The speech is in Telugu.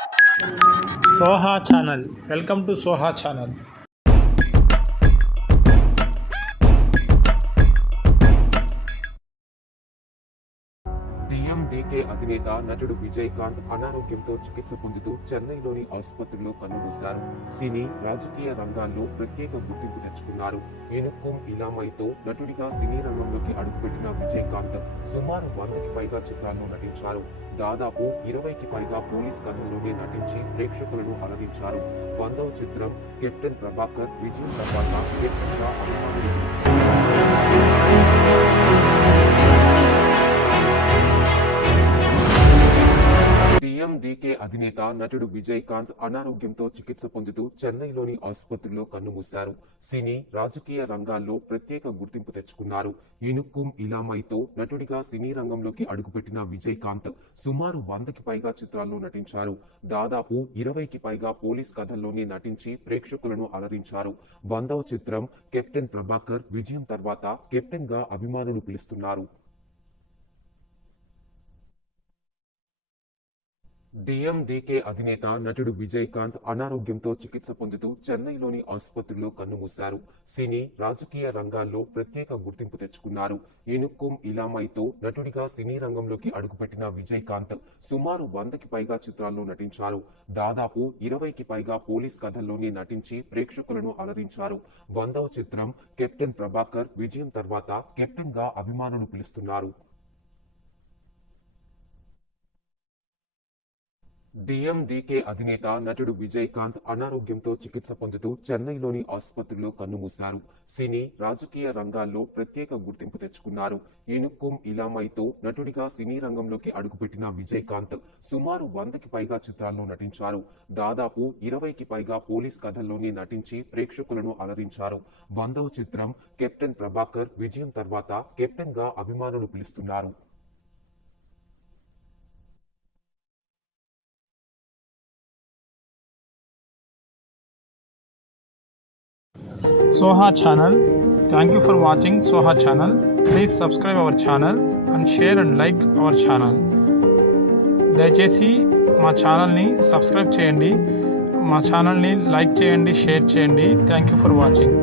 Soha channel. Welcome to Soha channel. DMDK అధినేత నటుడు విజయకాంత్ అనారోగ్యంతో చికిత్స పొందుతూ చెన్నైలోని ఆసుపత్రిలో కన్నుమూశారు. సినీ రాజకీయ రంగాల్లో ప్రత్యేక గుర్తింపు తెచ్చుకున్నారు. ఎనుక్కుం ఇలామైతో నటుడిగా సినీ రంగంలోకి అడుగుపెట్టిన విజయకాంత్ సుమారు 100కి పైగా చిత్రాల్లో నటించారు. దాదాపు 20కి పైగా పోలీస్ కథల్లోనే నటించి ప్రేక్షకులను అలరించారు. 100వ చిత్రం కెప్టెన్ ప్రభాకర్ విజయం తర్వాత కెప్టెన్ గా అభిమానులు డిఎండికే అధినేత నటుడు విజయకాంత్ అనారోగ్యంతో చికిత్స పొందుతూ చెన్నైలోని ఆసుపత్రిలో కన్నుమూశారు. సినీ రాజకీయ రంగాల్లో ప్రత్యేక గుర్తింపు తెచ్చుకున్నారు. ఇనుక్కుం ఇలామైతో నటుడిగా సినీ రంగంలోకి అడుగుపెట్టిన విజయకాంత్ సుమారు 100కి పైగా చిత్రాల్లో నటించారు. దాదాపు 20కి పైగా పోలీస్ కథల్లోనే నటించి ప్రేక్షకులను అలరించారు. 100వ చిత్రం కెప్టెన్ ప్రభాకర్ విజయం తర్వాత కెప్టెన్ గా అభిమానులు పిలుస్తున్నారు. డిఎండికే అధినేత నటుడు విజయకాంత్ అనారోగ్యంతో చికిత్స పొందుతూ చెన్నైలోని ఆసుపత్రిలో కన్నుమూశారు. సినీ రాజకీయ రంగాల్లో ప్రత్యేక గుర్తింపు తెచ్చుకున్నారు. ఎనుక్కుం ఇలామైతో నటుడిగా సినీ రంగంలోకి అడుగుపెట్టిన విజయకాంత్ సుమారు 100కి పైగా చిత్రాల్లో నటించారు. దాదాపు 20కి పైగా పోలీస్ కథల్లోనే నటించి ప్రేక్షకులను అలరించారు. 100వ చిత్రం కెప్టెన్ ప్రభాకర్ విజయం తర్వాత కెప్టెన్ గా అభిమానులు పిలుస్తున్నారు. డిఎండికే అధినేత నటుడు విజయకాంత్ అనారోగ్యంతో చికిత్స పొందుతూ చెన్నైలోని ఆసుపత్రిలో కన్నుమూశారు. సినీ రాజకీయ రంగాల్లో ప్రత్యేక గుర్తింపు తెచ్చుకున్నారు. ఎనుక్కుం ఇలామైతో నటుడిగా సినీ రంగంలోకి అడుగుపెట్టిన విజయకాంత్ సుమారు 100కి పైగా చిత్రాల్లో నటించారు. దాదాపు 20కి పైగా పోలీస్ కథల్లోనే నటించి ప్రేక్షకులను అలరించారు. 100వ చిత్రం కెప్టెన్ ప్రభాకర్ విజయం తర్వాత కెప్టెన్ గా అభిమానులు పిలుస్తున్నారు. Soha channel. Thank you for watching Soha channel. Please subscribe our channel and share and like our channel. దయచేసి మా ఛానల్ని సబ్స్క్రైబ్ చేయండి, మా ఛానల్ని లైక్ చేయండి, షేర్ చేయండి. Thank you for watching.